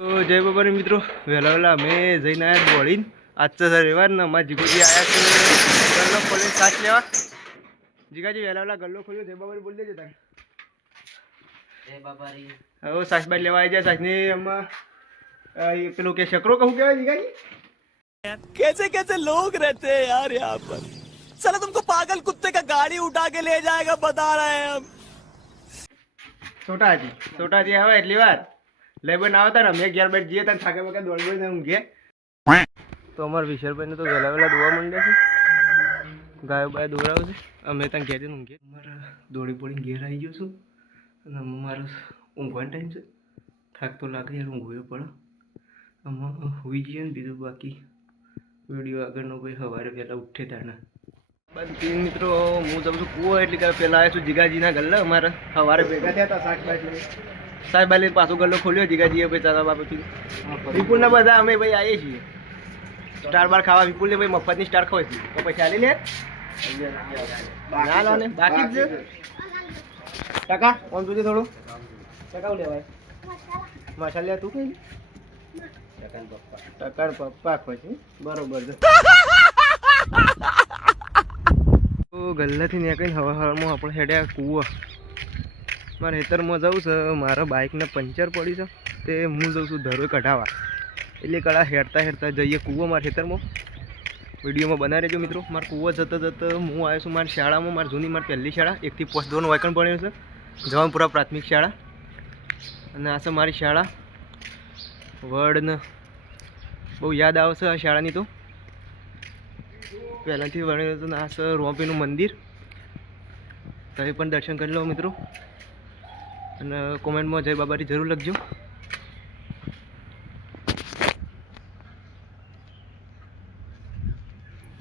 તો જય બાબાની મિત્રો, વહેલા વહેલા અમે જઈને આવ્યા બોળીને. આજ તો રવિવાર ને અમારા જીગોજી આવ્યા છે ગલ્લો ખોલી સાચ લેવા. જીગાજી વહેલા વહેલા ગલ્લો ખોલ્યો. જય બાબારી બોલી દેજો તારે. જય બાબારી. હવે સાચ બાજ લેવા આવી જાય. સાચની એમાં પેલું કે શકરો કહું કહેવાય જીગાજી. कैसे कैसे लोग रहते हैं यार यहाँ पर। साला तुमको पागल कुत्ते का गाड़ी उठा के ले जाएगा बता रहे हैं हम। છોટાજી આવે એટલી વાર લઈ બન આવતા ને અમે ઘેર બેઠ જઈએ ત્યાં થાકે બાકે દોડી દોડીને ઊંઘીએ. તો અમારા વિશાલભાઈને તો વહેલા વહેલા દોવા માંડ્યા છે. ગાયો બાય દોરાવે છે. અમે ત્યાં ઘેર જઈને ઊંઘીએ. અમારા દોડી પડીને ઘેર આવી ગયો છું અને મારો ઊંઘવાનો ટાઈમ છે. થાક તો લાગે યાર, ઊંઘવું પડે. આમાં હોઈ જઈએ ને બીજું બાકી વિડીયો આગળનો ભાઈ સવારે વહેલા ઉઠે તાણે. બસ મિત્રો હું જાઉં છું કૂવો. એટલે કે પહેલાં આવ્યા છું જીગાજીના ગલ્લા. અમારે સવારે ભેગા થયા હતા શાકભાજી લઈને પાછો ગલ્લો ખોલ્યો જીગાજીએ. ભાઈ ચાલા બાપથી વિપુલના બધા અમે ભાઈ આવીએ છીએ સ્ટાર બાર ખાવા. વિપુલને ભાઈ મફતની સ્ટાર ખવાય છે તો પછી ચાલી લે ના લો ને બાકી જ ટકા કોણ તું થોડું ટકા લેવાય મસાલા તું કઈ ટકા પપ્પા પછી બરોબર છે. ગલ્લાથી નીકળીને હવા હવામાં આપણે હેડ્યા કૂવો. મારે ખેતરમાં જવું છે. મારા બાઇકને પંચર પડી છે તે હું જઉં છું ધરોઈ કઢાવા. એટલે કળા હેડતા જઈએ કૂવો મારા ખેતરમાં. વિડીયોમાં બનાવી રહેજો મિત્રો. મારા કૂવો જતો હું આવ્યો છું મારી શાળામાં. મારી જૂની મારી પહેલી શાળા 1 થી 5 ધોરણ વાયકણ ભણ્યું છે, જવાનપુરા પ્રાથમિક શાળા. અને આ છે મારી શાળા. વર્ડને બહુ યાદ આવશે આ શાળાની. તો પહેલાંથી ભણેલું હતું. આ છે રોપીનું મંદિર. તમે પણ દર્શન કરી લો મિત્રો. અને કોમેન્ટમાં જય બાબારી જરૂર લખજો.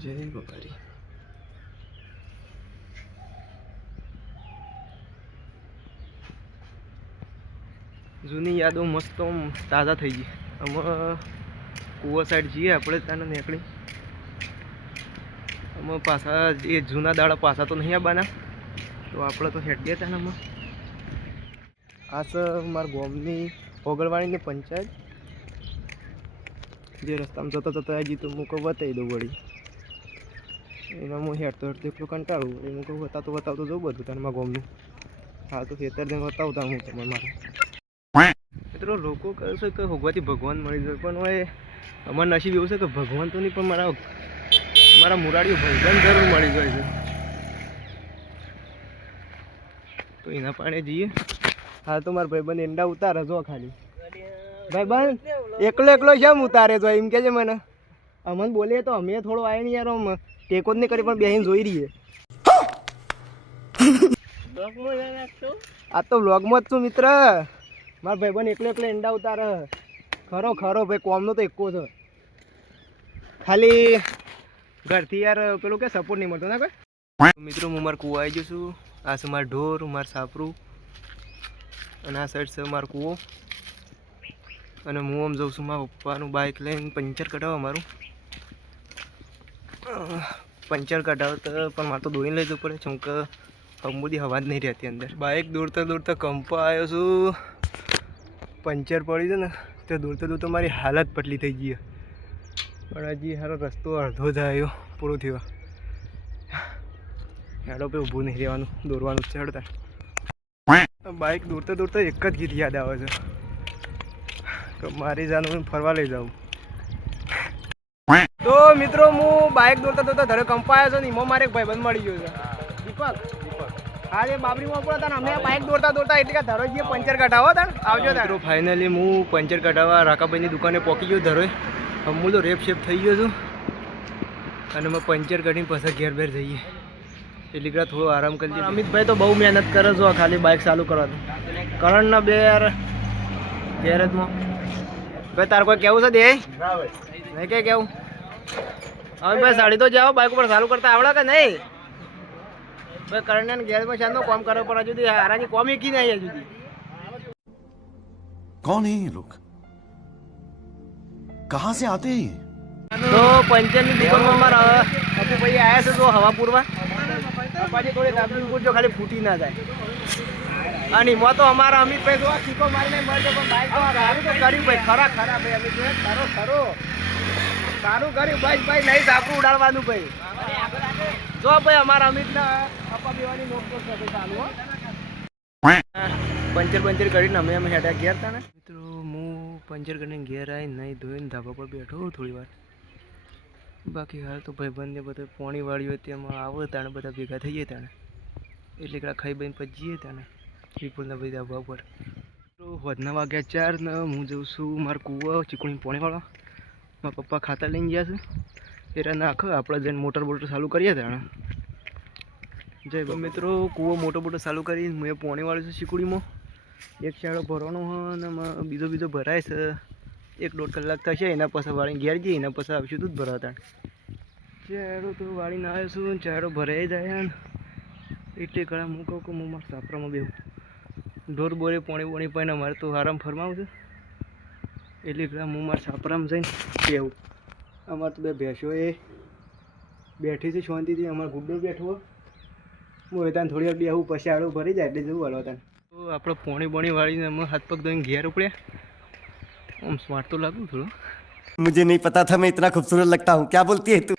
જય બાબારી. જૂની યાદો મસ્ત તાજા થઈ ગઈ. આમાં કૂવો સાઈડ જઈએ આપણે ત્યાં નીકળી. આમાં પાછા એ જૂના દાડા પાછા તો નહીં આવવાના, તો આપણે તો હેડ ગયા ત્યાં. આમાં આ છે મારા ગામની ઓગળવાણીની પંચાયત. જે રસ્તામાં જતા હજી તો હું કહું બતાવી દઉં વળી. એમાં હું હેડતો એટલું કંટાળું વળી. હું કહું બતાવતો જઉં બધું તારે મારા ગામનું. હા તો ખેતર જઈને બતાવતા હું તમે મારે મિત્રો. લોકો કહે છે કે હોગવાથી ભગવાન મળી જાય, પણ હવે અમારું નસીબ એવું છે કે ભગવાન તો નહીં પણ મારા મુરાડીઓ ભાઈબંધ જરૂર મળી જાય છે. તો એના પાણે જઈએ. હા તો મારા ભાઈબંધ એંડા ઉતારે જો ખાલી. ભાઈબંધ એકલો કેમ ઉતારે તો એમ કે છે મને. અમને બોલીએ તો અમે થોડો આવે નહીં યાર. ટેકો જ નહીં કરી પણ બેસીને જોઈ રહીએ. આ તો વ્લોગમાં જ છું મિત્ર. મારા ભાઈબંધ એકલો એંડા ઉતારે. ખરો ભાઈ કોમનો તો એકો છે. ખાલી ઘરથી યાર પેલું કે સપોર્ટ નહીં મળતો ના કોઈ. મિત્રો હું મારા કૂવો આવી જઉં છું. આ છે મારા ઢોર, મારું સાપરું. અને આ સાઈડ છે મારો કૂવો. અને હું આમ જઉં છું મારા પપ્પાનું બાઇક લઈને પંચર કઢાવવા. મારું પંચર કઢાવ તો પણ મારે તો દોઈને લઈ જવું પડે. ચમ કે અંબુદી હવા જ નહીં રહેતી અંદર. બાઇક દોડતા કંપો આવ્યો છું. પંચર પડી છે ને તો દોડતા મારી હાલત પટલી થઈ ગઈ. પણ હજી સારો રસ્તો અડધો જ આવ્યો પૂરો થયો. હેડો પે ઊભું નહીં રહેવાનું, દોડવાનું છે. હેડતા બાઇક દોડતા એક જ ગીત યાદ આવે છે કે મારી જાનું ફરવા લઈ જાઉં. તો મિત્રો હું બાઇક દોડતા ધરે કંપાયો છે ને એમાં મારે એક ભાઈબંધ મળી ગયો છે, દીપક. હા એ બાબરીમાં પણ હતા. અમે બાઇક દોડતા એટલે કે ધરો જઈએ પંચર કઢાવો હતા. આવજો મિત્રો. ફાઇનલી હું પંચર કઢાવવા રાકાભાઈની દુકાને પહોંચી ગયો ધરોય. હું તો રેપ શેપ થઈ ગયો છું. અને મેં પંચર કાઢીને પાછા ઘેર જઈએ. એટલી કડા થોડો આરામ કરી દઈએ. અમિતભાઈ તો બહુ મહેનત કરે છે ખાલી બાઇક ચાલુ કરવાનું. કરણના બે યાર ગેરેજમાં. ભાઈ તારે કોઈ કેવું છે દે નહીં કે કેવું? અમિતભાઈ સાડી તો જાઓ, બાઇક ઉપર ચાલુ કરતા આવડે કે નહીં? ભાઈ કરણને ગેરેજમાં શાંતો કામ કરે પણ હજુ હારાની કોમ એકી નહીં હજુ. कौन है ये लोग? कहाँ से आते हैं? તો પંચરની દુકાનમાં મારા અપુભાઈ આવ્યા છે તો હવા પૂરવા. પાછી થોડી દાબી પૂરજો ખાલી ફૂટી ના જાય. અને એમાં તો અમારા અમિતભાઈ તો ચીકો મારીને મળજો પણ બાઈક તો સારું તો કર્યું ભાઈ ખરા ભાઈ અમિતભાઈ ખરો સારું કર્યું ભાઈ નહીં ઝાપડું ઉડાડવાનું ભાઈ જો ભાઈ અમારા અમિતને અપા પીવાની નોકતોડ સાથે ચાલુ હો પંચર કરીને અમે હેઠા ઘેર હતા ને મિત્રો હું પંચર કરીને ઘેર આવીને નહીં ધોઈને ધાબા પર બેઠો થોડી વાર બાકી હાલ તો ભાઈબંધને બધું પોણી વાળ્યું તેમાં આવો તાણે બધા ભેગા થઈ ગયા તાણે એટલે એકલા ખાઈ બઈને પછી જઈએ તાણે વિપુલના ભાઈ ધાબા ઉપર તો વધના વાગ્યા 4 ને હું જઉં છું મારા કૂવો ચીકણી પોણી વાળવા મારા પપ્પા ખાતા લઈને ગયા છે એટલે નાખ આપણે જઈને મોટર ચાલુ કરીએ તાણે જય મિત્રો કૂવો મોટો ચાલુ કરી મેં પોણી વાળ્યું છે ચીકુડીમાં એક ચાળો ભરવાનો હોય અને બીજો ભરાય છે 1-1.5 કલાક થશે એના પછી વાળીને ઘેર જઈએ એના પછી આવીશું દૂધ ભરાતા ચારો તો વાળીને આવ્યો છું ચારો ભરાઈ જાય ને એટલે ઘણા હું કહું કે હું મારા સાપરામાં બેહું ઢોર બોરે પોણી પાઈને અમારે તો આરામ ફરમાવું છે એટલે ઘણા હું મારા સાપરામાં જઈને બેહું અમારે તો બે ભેંસો એ બેઠી છે શાંતિથી અમારે ગુડ્ડો બેઠો હું ત્યાં થોડી વાર બેહું પછી આડું ભરી જાય એટલે જવું હાલવા ત્યાં તો આપણે પોણી વાળીને અમે હાથ પગ ધોઈને ઘેર ઉપડ્યા આમ સ્માર્ટ તો લાગુ થોડું मुझे नहीं पता था मैं इतना खूबसूरत लगता हूँ क्या बोलती है तू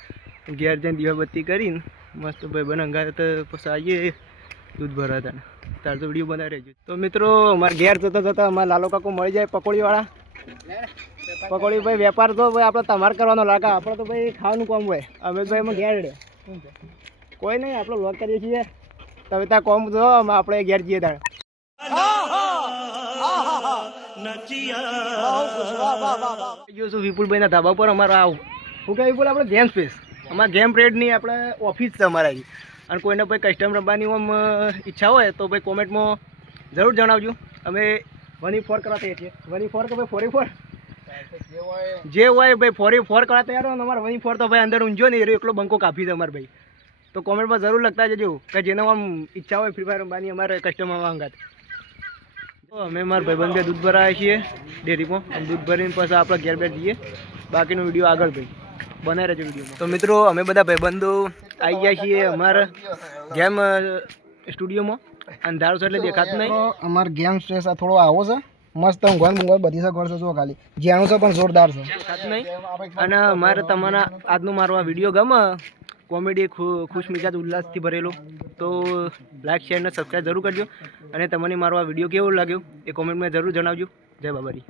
ઘેર જઈને દીવાબત્તી કરીને મસ્ત ભાઈ બને અંગારે તો પછી આવીએ દૂધ ભરાતા તાર તો વિડીયો બનાવી રહેજો તો મિત્રો અમારે ઘેર જતા અમારે લાલો કાકો મળી જાય પકોડીવાળા પકોડી ભાઈ વેપાર તો ભાઈ આપણે તમારે કરવાનો લાગે આપણે તો ભાઈ ખાવાનું કામ હોય અમે ભાઈ એમાં ઘેર રે કોઈ નહીં આપણે લોક કરીએ છીએ તમે ત્યાં કોમ જો આપણે ઘેર જઈએ તારે વિપુલભાઈના ધાબા પર અમારા આવું શું કહે વિપુલ આપણે ગેમ સ્પેસ અમારા ગેમ પ્રેડની આપણે ઓફિસ છે અમારા અહીં અને કોઈને ભાઈ કસ્ટમ રમવાની આમ ઈચ્છા હોય તો ભાઈ કોમેન્ટમાં જરૂર જણાવજો અમે 1-4 કરવા તૈયાર છીએ 1-4 કે ભાઈ 4-4 જે હોય ભાઈ 4-4 કરવા તૈયાર હોય અમારે 1-4 તો ભાઈ અંદર ઊંઝો ને એકલો બંકો કાપી દે અમારે ભાઈ તો કોમેન્ટમાં જરૂર લખતા જજો કે જેને આમ ઈચ્છા હોય ફ્રી ફાયર રમવાની અમારે કસ્ટમરમાં અંગાત અમે મારા ભાઈબંધ દૂધ ભરાયા છીએ ડેરીમાં અને દૂધ ભરીને પછી આપણે ઘેર બેઠ જઈએ બાકીનો વિડીયો આગળ ભાઈ બનાવી રહેજો વિડીયોમાં તો મિત્રો અમે બધા ભાઈબંધો આવી ગયા છીએ અમારા ગેમ સ્ટુડિયોમાં અંધારું છે એટલે દેખાતું નહીં અમારે ગેમ સ્ટ્રેસ થોડો આવો છે મસ્ત ઊંઘવાનું બધી સગવડ છે જો ખાલી જ્યાંનું છે પણ જોરદાર છે દેખાતું નહીં અને અમારે તમારા આજનું મારો આ વિડીયો ગમે કોમેડી ખુશ મિજાજ ઉલ્લાસથી ભરેલો તો લાઈક શેર અને સબસ્ક્રાઈબ જરૂર કરજો અને તમને મારો આ વિડીયો કેવો લાગ્યો એ કોમેન્ટમાં જરૂર જણાવજો જય બાબારી